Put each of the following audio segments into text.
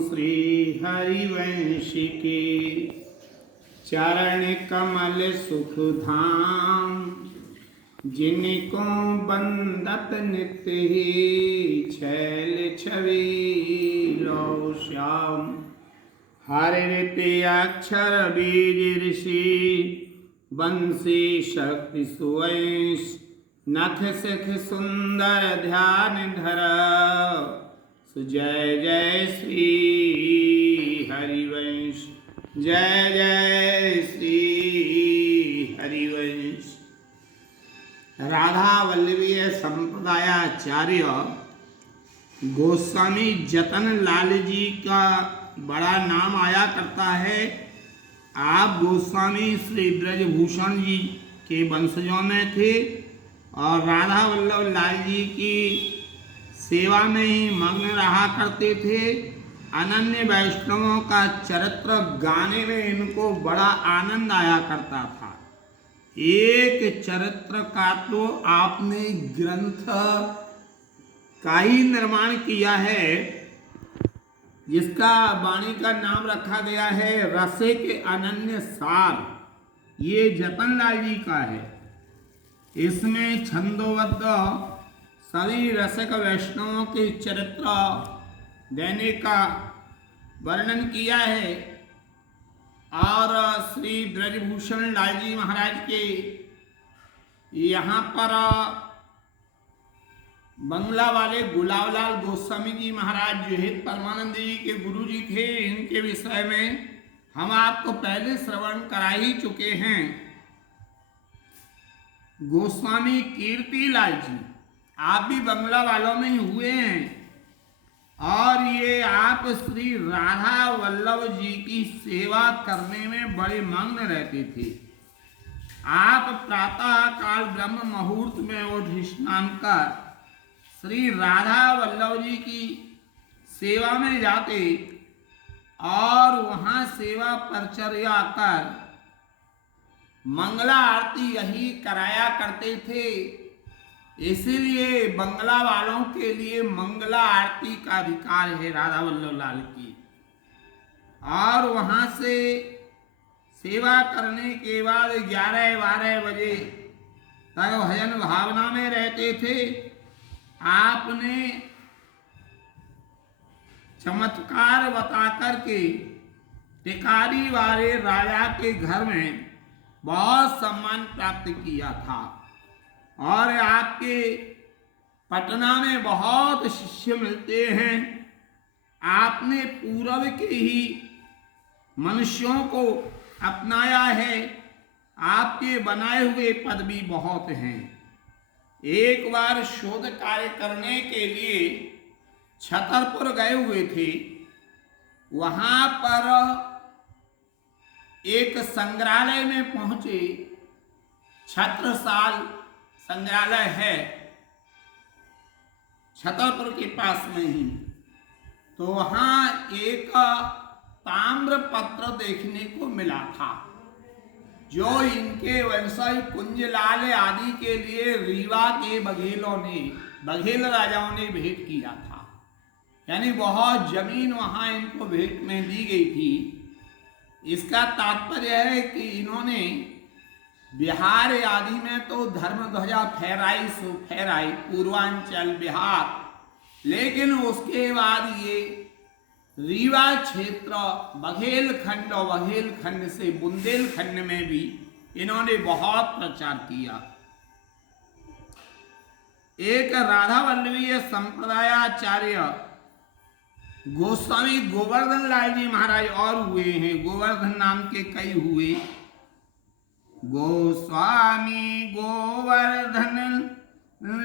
श्री हरिवंश के चरण कमल सुख धाम, जिनको बंदत नित्य ही छैल छवि लो श्याम। हरित अक्षर बीज ऋषि बंसी शक्ति सुवंश, नथ सिख सुंदर ध्यान धर, जय जय श्री हरिवंश, जय जय श्री हरिवंश। राधा वल्लभीय संप्रदायाचार्य गोस्वामी जतन लाल जी का बड़ा नाम आया करता है। आप गोस्वामी श्री ब्रजभूषण जी के वंशजों में थे और राधा वल्लभ लाल जी की सेवा में ही मग्न रहा करते थे। अनन्य वैष्णवों का चरित्र गाने में इनको बड़ा आनंद आया करता था। एक चरित्र का तो आपने ग्रंथ का ही निर्माण किया है, जिसका वाणी का नाम रखा गया है रसे के अनन्य सार। ये जतन लाल जी का है। इसमें छंदोबद्ध सभी रसिक वैष्णवों के चरित्र देने का वर्णन किया है और श्री ब्रजभूषण लाल जी महाराज के यहाँ पर बंगला वाले गुलाबलाल गोस्वामी जी महाराज जो है परमानंद जी के गुरु जी थे, इनके विषय में हम आपको पहले श्रवण करा ही चुके हैं। गोस्वामी कीर्तिलाल जी आप भी बंगला वालों में ही हुए हैं और ये आप श्री राधा वल्लभ जी की सेवा करने में बड़े मग्न रहते थे। आप प्रातः काल ब्रह्म मुहूर्त में उठ स्नान कर श्री राधा वल्लभ जी की सेवा में जाते और वहां सेवा परिचर्या कर मंगला आरती यही कराया करते थे। इसीलिए बंगला वालों के लिए मंगला आरती का अधिकार है राधा वल्लभ लाल की। और वहां से सेवा करने के बाद 11-12 बजे तक भजन भावना में रहते थे। आपने चमत्कार बता करके टिकारी वाले राजा के घर में बहुत सम्मान प्राप्त किया था और आपके पटना में बहुत शिष्य मिलते हैं। आपने पूर्व के ही मनुष्यों को अपनाया है। आपके बनाए हुए पद भी बहुत हैं। एक बार शोध कार्य करने के लिए छतरपुर गए हुए थे। वहां पर एक संग्रहालय में पहुंचे। छत्रसाल संग्रहालय है छतरपुर के पास में ही। तो वहां एक ताम्र पत्र देखने को मिला था जो इनके वंशज कुंजलाल आदि के लिए रीवा के बघेल राजाओं ने भेंट किया था। यानी बहुत जमीन वहां इनको भेंट में दी गई थी। इसका तात्पर्य है कि इन्होंने बिहार आदि में तो धर्म ध्वजा फहराई पूर्वांचल बिहार, लेकिन उसके बाद ये रीवा क्षेत्र बघेलखंड और बघेलखंड से बुंदेलखंड में भी इन्होंने बहुत प्रचार किया। एक राधा वल्लभीय संप्रदायाचार्य गोस्वामी गोवर्धन लाल जी महाराज और हुए हैं। गोवर्धन नाम के कई हुए। गोस्वामी गोवर्धन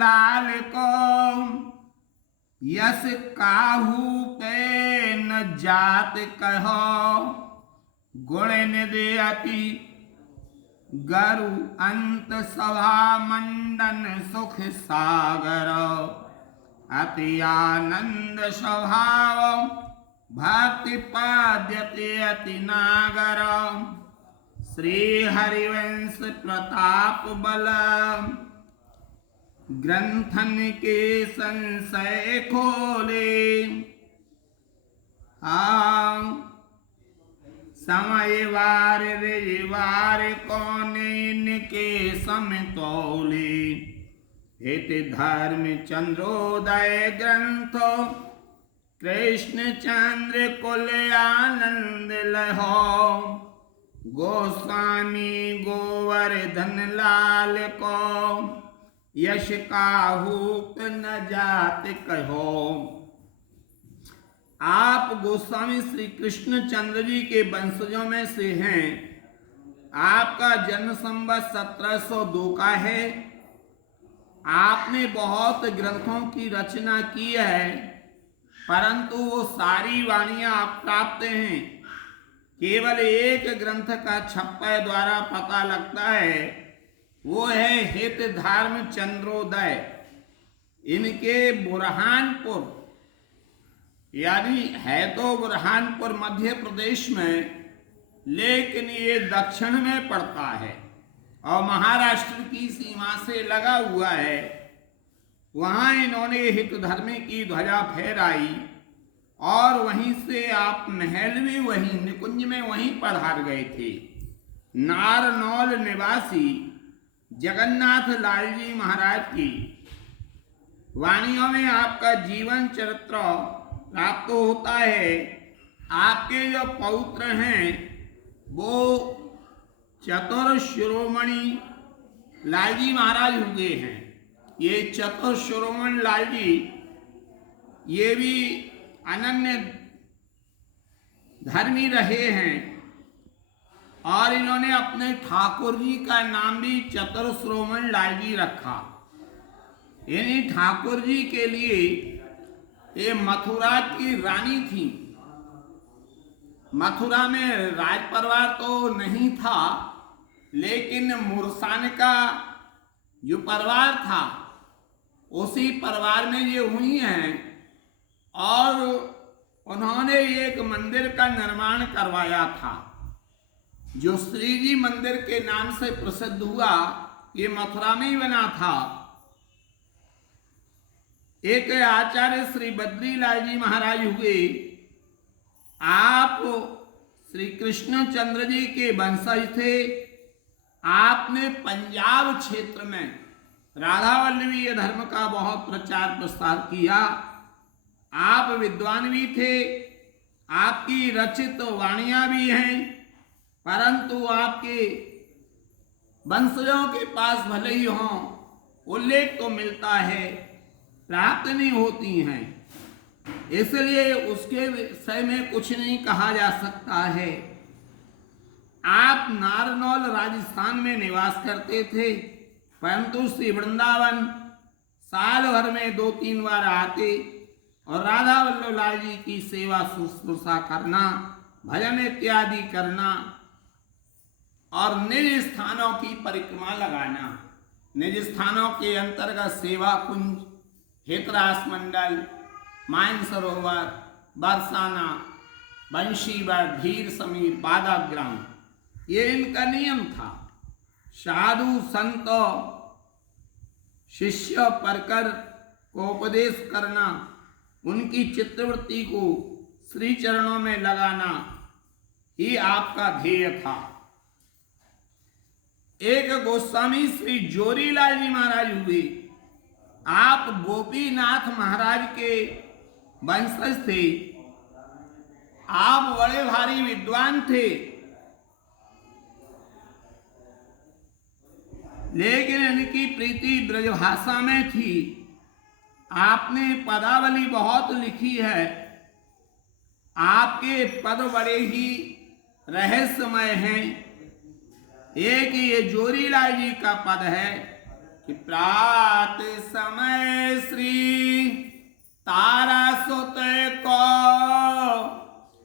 लाल को यस काहू पे न जात कहो, गुण निधि अति गरु अंत सभा मंडन सुख सागर, अति आनंद स्वभाव भक्ति पाद्यते अति नागर, श्री हरिवंश प्रताप बल ग्रंथन के संशय खोले, आम समय वार वार कौने इनके समतौले हित धर्म चंद्रोदय ग्रंथो कृष्ण चंद्र कुल आनंद लहो गोस्वामी गोवर्धन लाल को यश काहूप न जात कहो। आप गोस्वामी श्री कृष्ण चंद्र जी के वंशजों में से हैं। आपका जन्म संवत 1702 का है। आपने बहुत ग्रंथों की रचना की है, परंतु वो सारी वाणियां आप प्राप्त हैं। केवल एक ग्रंथ का छप्पय द्वारा पता लगता है, वो है हित धर्म चंद्रोदय। इनके बुरहानपुर, यानी है तो बुरहानपुर मध्य प्रदेश में, लेकिन ये दक्षिण में पड़ता है और महाराष्ट्र की सीमा से लगा हुआ है। वहाँ इन्होंने हित धर्म की ध्वजा फहराई और वहीं से आप महल भी वहीं निकुंज में वहीं पधार गए थे। नारनौल निवासी जगन्नाथ लाल जी महाराज की वाणियों में आपका जीवन चरित्र प्राप्त होता है। आपके जो पौत्र हैं वो चतुर शिरोमणि लाल जी महाराज हुए हैं। ये चतुर शिरोमणि लाल जी ये भी अनन्य धर्मी रहे हैं और इन्होंने अपने ठाकुर जी का नाम भी चतुर शिरोमणि लाल जी रखा। इन्हीं ठाकुर जी के लिए ये मथुरा की रानी थी। मथुरा में राज परिवार तो नहीं था, लेकिन मुरसान का जो परिवार था उसी परिवार में ये हुई हैं और उन्होंने एक मंदिर का निर्माण करवाया था जो श्री जी मंदिर के नाम से प्रसिद्ध हुआ। ये मथुरा में ही बना था। एक आचार्य श्री बद्रीलाल जी महाराज हुए। आप श्री कृष्ण चंद्र जी के वंशज थे। आपने पंजाब क्षेत्र में राधा वल्लभीय धर्म का बहुत प्रचार प्रसार किया। आप विद्वान भी थे, आपकी रचित वाणियां भी हैं, परंतु आपके वंशजों के पास भले ही हों, उल्लेख तो मिलता है, प्राप्त नहीं होती हैं, इसलिए उसके विषय में कुछ नहीं कहा जा सकता है। आप नारनौल राजस्थान में निवास करते थे, परंतु श्री वृंदावन साल भर में 2-3 बार आते और राधा वल्लभ लाल जी की सेवा शुश्रूषा करना, भजन इत्यादि करना और निज स्थानों की परिक्रमा लगाना। निज स्थानों के अंतर्गत सेवा कुंज, हितरास मंडल, मायन सरोवर, बरसाना, बंशीवर, धीर समीर, बादाग्राम, ये इनका नियम था। साधु संत शिष्य परकर को उपदेश करना, उनकी चित्तवृत्ति को श्री चरणों में लगाना ही आपका ध्येय था। एक गोस्वामी श्री जोरीलाल जी महाराज हुए। आप गोपीनाथ महाराज के वंशज थे। आप बड़े भारी विद्वान थे, लेकिन इनकी प्रीति ब्रजभाषा में थी। आपने पदावली बहुत लिखी है। आपके पद बड़े ही रहस्यमय हैं। एक ये जोरीलाल जी का पद है कि प्रात समय श्री तारा सोते को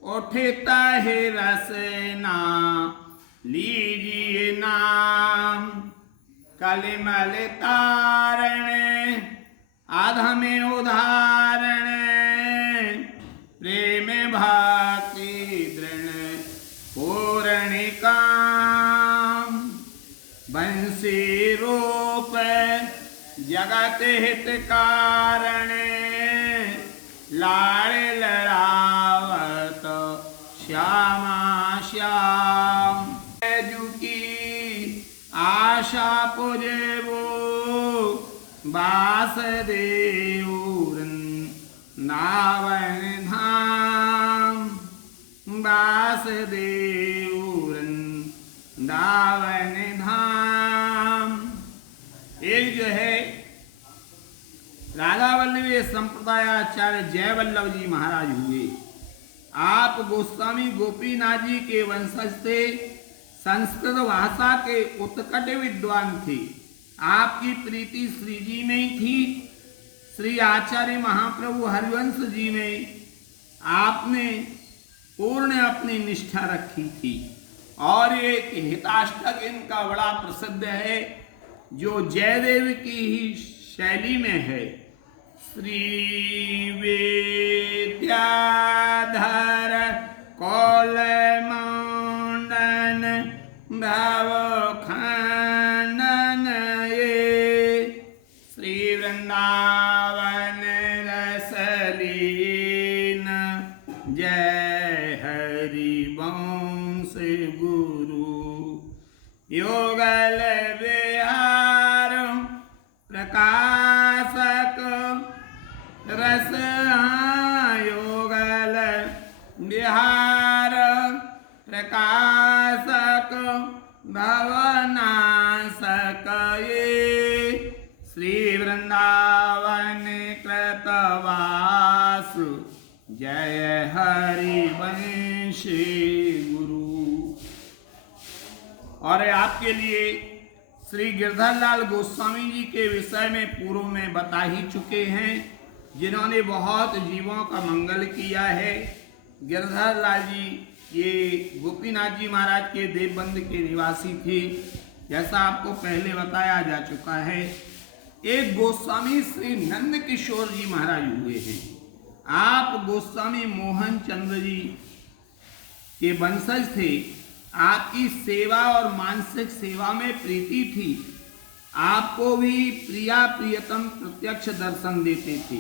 उठता है रसना लीजिए नाम कलिमल तारण अधम उदाहरण प्रेम भक्ति दृढ़ पूर्णिका बंसी रूप जगत हित कारण लाड़ लड़ावत क्या की आशा पुजे वो वासुदेव वृंदावन धाम वासुदेव वृंदावन धाम। एक जो है राधा वल्लभी संप्रदायाचार्य जय वल्लभ जी महाराज हुए। आप गोस्वामी गोपीनाथ जी के वंशज थे। संस्कृत भाषा के उत्कट विद्वान थे। आपकी प्रीति श्री जी में थी। श्री आचार्य महाप्रभु हरिवंश जी में आपने पूर्ण अपनी निष्ठा रखी थी। और एक हिताष्टक इनका बड़ा प्रसिद्ध है जो जयदेव की ही शैली में है। श्री विद्याधर कौलमंडन भव खंडन ये श्री वृंदावन रसलीन जय हरि वंश गुरु योगल विहार प्रकाशक रस योगल विहार प्रकाशक भवनाशक ये श्री वृंदावन कृतवासु जय हरिवंश गुरु। और आपके लिए श्री गिरधर लाल गोस्वामी जी के विषय में पूर्व में बता ही चुके हैं, जिन्होंने बहुत जीवों का मंगल किया है। गिरधर लाल जी ये गोपीनाथ जी महाराज के देवबंद के निवासी थे, जैसा आपको पहले बताया जा चुका है। एक गोस्वामी श्री नंद किशोर जी महाराज हुए हैं। आप गोस्वामी मोहन चंद्र जी के वंशज थे। आपकी सेवा और मानसिक सेवा में प्रीति थी। आपको भी प्रिया प्रियतम प्रत्यक्ष दर्शन देते थे।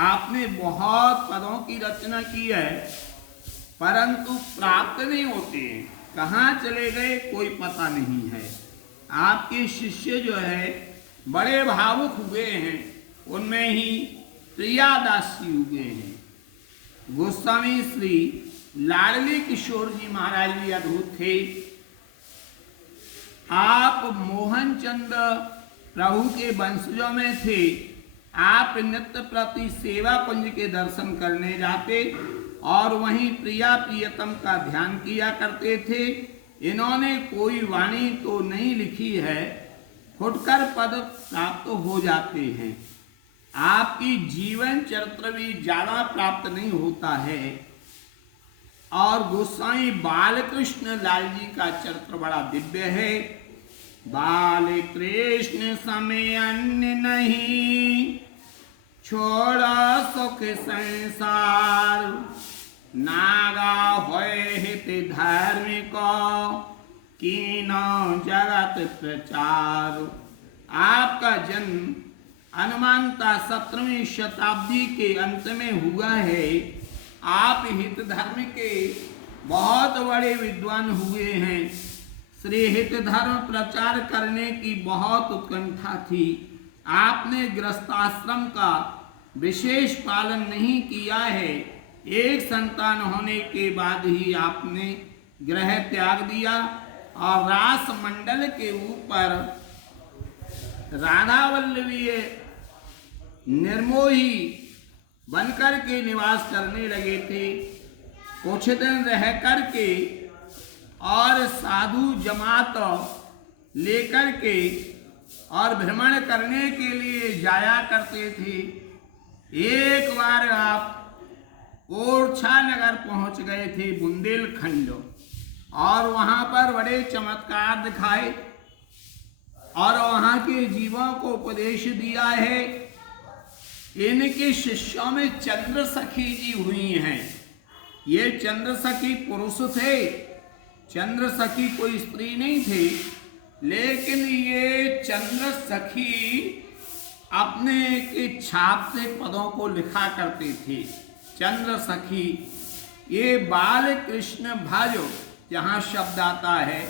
आपने बहुत पदों की रचना की है, परंतु प्राप्त नहीं होते हैं। कहाँ चले गए कोई पता नहीं है। आपके शिष्य जो है बड़े भावुक हुए हैं, उनमें ही प्रियादासी हुए हैं। गोस्वामी श्री लाडली किशोर जी महाराज भी अद्भुत थे। आप मोहन चंद्र प्रभु के वंशजों में थे। आप नित्य प्रति सेवा कुंज के दर्शन करने जाते और वहीं प्रिया प्रियतम का ध्यान किया करते थे। इन्होंने कोई वाणी तो नहीं लिखी है, फुटकर पद प्राप्त हो जाते हैं। आपकी जीवन चरित्र भी ज्यादा प्राप्त नहीं होता है। और गोस्वामी बालकृष्ण लाल जी का चरित्र बड़ा दिव्य है। बालकृष्ण समय अन्य नहीं, छोड़ा सुख संसार, नागा होए हित धार्मिक, कीनो जगत प्रचार। आपका जन्म अनुमानता 17वीं शताब्दी के अंत में हुआ है। आप हित धर्म के बहुत बड़े विद्वान हुए हैं। श्री हित धर्म प्रचार करने की बहुत उत्कंठा थी। आपने गृहस्थाश्रम का विशेष पालन नहीं किया है। एक संतान होने के बाद ही आपने गृह त्याग दिया और रास मंडल के ऊपर राधा वल्लभी निर्मोही बनकर के निवास करने लगे थे। कुछ दिन रह करके और साधु जमात लेकर के और भ्रमण करने के लिए जाया करते थे। एक बार आप ओरछा नगर पहुंच गए थे, बुंदेलखंड, और वहां पर बड़े चमत्कार दिखाए और वहां के जीवों को उपदेश दिया है। इनके शिष्यों में चंद्र सखी जी हुई हैं। ये चंद्र सखी पुरुष थे, चंद्र सखी कोई स्त्री नहीं थी, लेकिन ये चंद्र सखी अपने के छाप से पदों को लिखा करते थे। चंद्र सखी ये बाल कृष्ण भज यहाँ शब्द आता है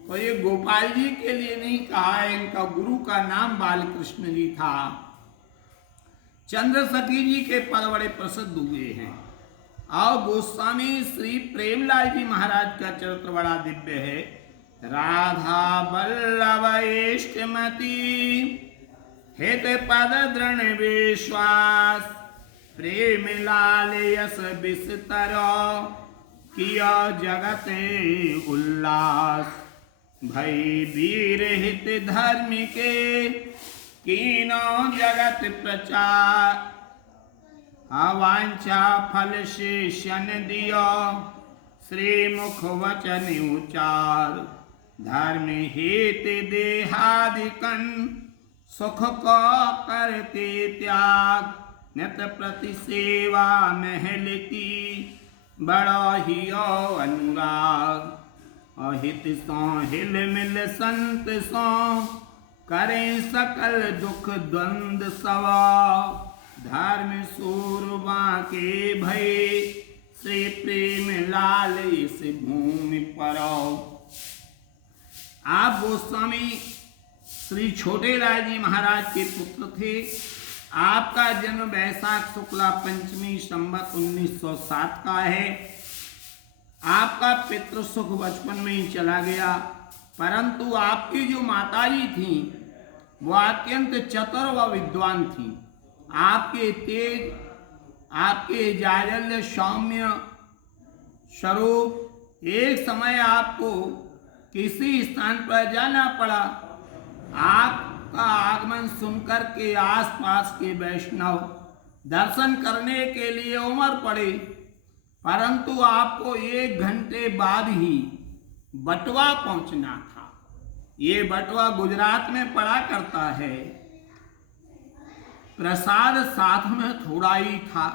तो ये गोपाल जी के लिए नहीं कहा है, इनका गुरु का नाम बालकृष्ण जी था। चंद्र सखी जी के पद बड़े प्रसिद्ध हुए हैं। और गोस्वामी श्री प्रेमलाल जी महाराज का चरित्र बड़ा दिव्य है। राधा वल्लभ इष्टमती हित पद दृढ़ विश्वास, प्रेम लाल यस विस्तर किया जगत उल्लास। भई वीर हित धर्म के कीनो जगत प्रचार, अवांछा फल शेषन दियो श्री मुख वचन उचार। धर्म हित देहादिकन सुख को करते त्याग, नित प्रति सेवा महल की बड़ा ही अनुराग। अहित सो हिल मिल संत सो करें सकल दुख द्वंद सवा। धर्म सूरबा के भय श्री प्रेम लाल इस भूमि पर। आप गोस्वामी श्री छोटे लाल जी महाराज के पुत्र थे। आपका जन्म वैशाख शुक्ला पंचमी संवत 1907 का है। आपका पितृ सुख बचपन में ही चला गया, परंतु आपकी जो माताजी थी वो अत्यंत चतुर व विद्वान थी। आपके तेज, आपके जाजल्य सौम्य स्वरूप, एक समय आपको किसी स्थान पर जाना पड़ा। आपका आगमन सुनकर के आसपास के वैष्णव दर्शन करने के लिए उमड़ पड़े, परंतु आपको 1 घंटे बाद ही बटवा पहुंचना था। ये बटवा गुजरात में पड़ा करता है। प्रसाद साथ में थोड़ा ही था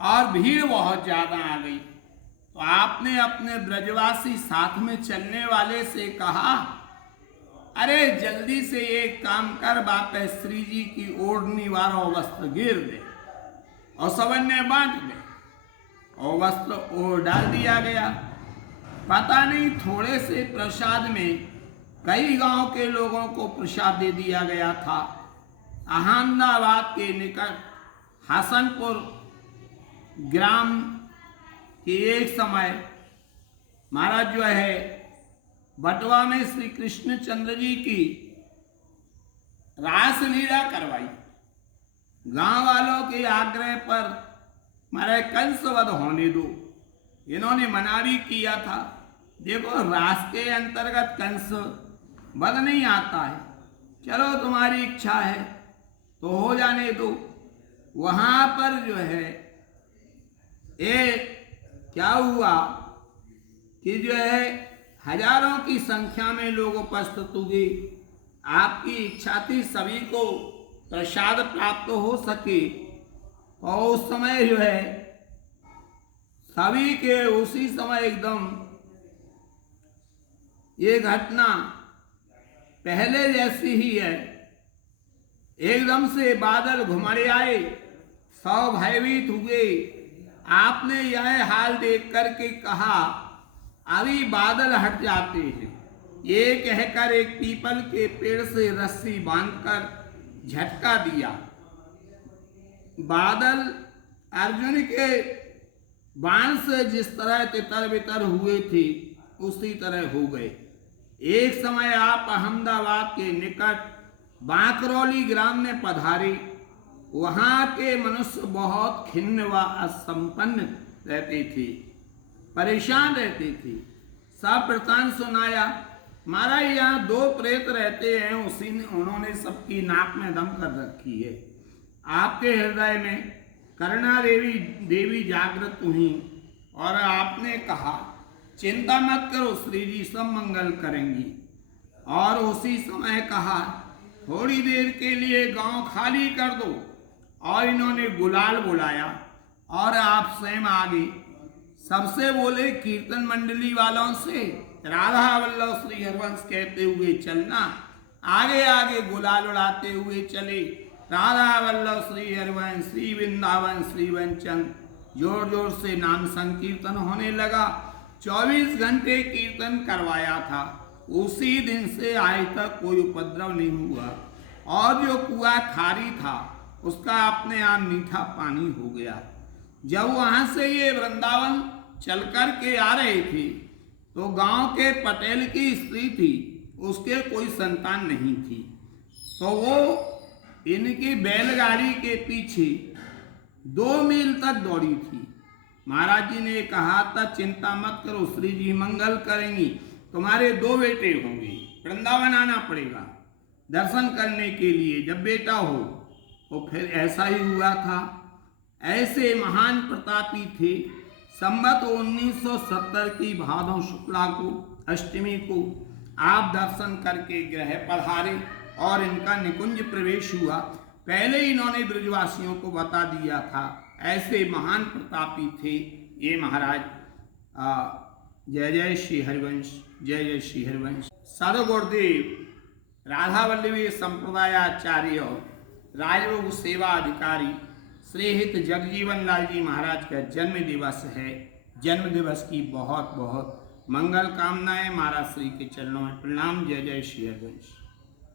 और भीड़ बहुत ज्यादा आ गई, तो आपने अपने ब्रजवासी साथ में चलने वाले से कहा, अरे जल्दी से एक काम कर, बापे श्री जी की ओढ़नी वाला वस्त्र गिर दे और सबने बांट दे। और वस्त्र ओढ़ डाल दिया गया। पता नहीं थोड़े से प्रसाद में कई गांव के लोगों को प्रसाद दे दिया गया था। अहमदाबाद के निकट हसनपुर ग्राम के एक समय महाराज जो है बटवा में श्री कृष्ण चंद्र जी की रासलीला करवाई। गांव वालों के आग्रह पर मारे कंसवध होने दो, इन्होंने मना भी किया था। देखो रास के अंतर्गत कंस वध नहीं आता है, चलो तुम्हारी इच्छा है तो हो जाने दो। वहां पर जो है क्या हुआ कि जो है हजारों की संख्या में लोग उपस्थित हुए। आपकी इच्छा थी सभी को प्रसाद प्राप्त हो सके, और उस समय जो है सभी के उसी समय एकदम ये घटना पहले जैसी ही है। एकदम से बादल घुमड़े आए, सब भयभीत हुए। आपने यह हाल देख करके कहा, अभी बादल हट जाते हैं। ये कहकर एक पीपल के पेड़ से रस्सी बांधकर झटका दिया। बादल अर्जुन के बाण से जिस तरह तितर बितर हुए थे उसी तरह हो गए। एक समय आप अहमदाबाद के निकट बांकरौली ग्राम में पधारे। वहां के मनुष्य बहुत खिन्न व असंपन्न रहते थे, परेशान रहते थे। सब वृतांत सुनाया। महाराज यहाँ 2 प्रेत रहते हैं, उसी ने उन्होंने सबकी नाक में दम कर रखी है। आपके हृदय में करुणा देवी जागृत हुई और आपने कहा, चिंता मत करो, श्री जी सब मंगल करेंगी। और उसी समय कहा, थोड़ी देर के लिए गांव खाली कर दो। और इन्होंने गुलाल बुलाया और आप स्वयं आगे सबसे बोले, कीर्तन मंडली वालों से राधा वल्लभ श्री हरवंश कहते हुए चलना। आगे आगे गुलाल उड़ाते हुए चले। राधा वल्लभ श्री हरवंश, श्री वृंदावन, श्री वंचन, जोर जोर से नाम संकीर्तन होने लगा। 24 घंटे कीर्तन करवाया था। उसी दिन से आज तक कोई उपद्रव नहीं हुआ और जो कुआं खारी था उसका अपने आप मीठा पानी हो गया। जब वहां से ये वृंदावन चल कर के आ रहे थे तो गांव के पटेल की स्त्री थी, उसके कोई संतान नहीं थी, तो वो इनकी बैलगाड़ी के पीछे 2 मील तक दौड़ी थी। महाराज जी ने कहा था चिंता मत करो, श्री जी मंगल करेंगी, तुम्हारे 2 बेटे होंगे, वृंदावन आना पड़ेगा दर्शन करने के लिए जब बेटा हो। तो फिर ऐसा ही हुआ था। ऐसे महान प्रतापी थे। संवत 1970 की भादौ शुक्ला को अष्टमी को आप दर्शन करके गृह पधारे और इनका निकुंज प्रवेश हुआ। पहले इन्होंने ब्रजवासियों को बता दिया था। ऐसे महान प्रतापी थे ये महाराज। जय जय श्री हरिवंश, जय जय श्री हरिवंश। सदगुरुदेव राधा वल्लभी संप्रदायाचार्य राजभोग सेवा अधिकारी श्री हित जगजीवन लाल जी महाराज का जन्म दिवस है। जन्म दिवस की बहुत बहुत मंगल कामनाएं। महाराज श्री के चरणों में प्रणाम। जय जय श्री हरिवंश।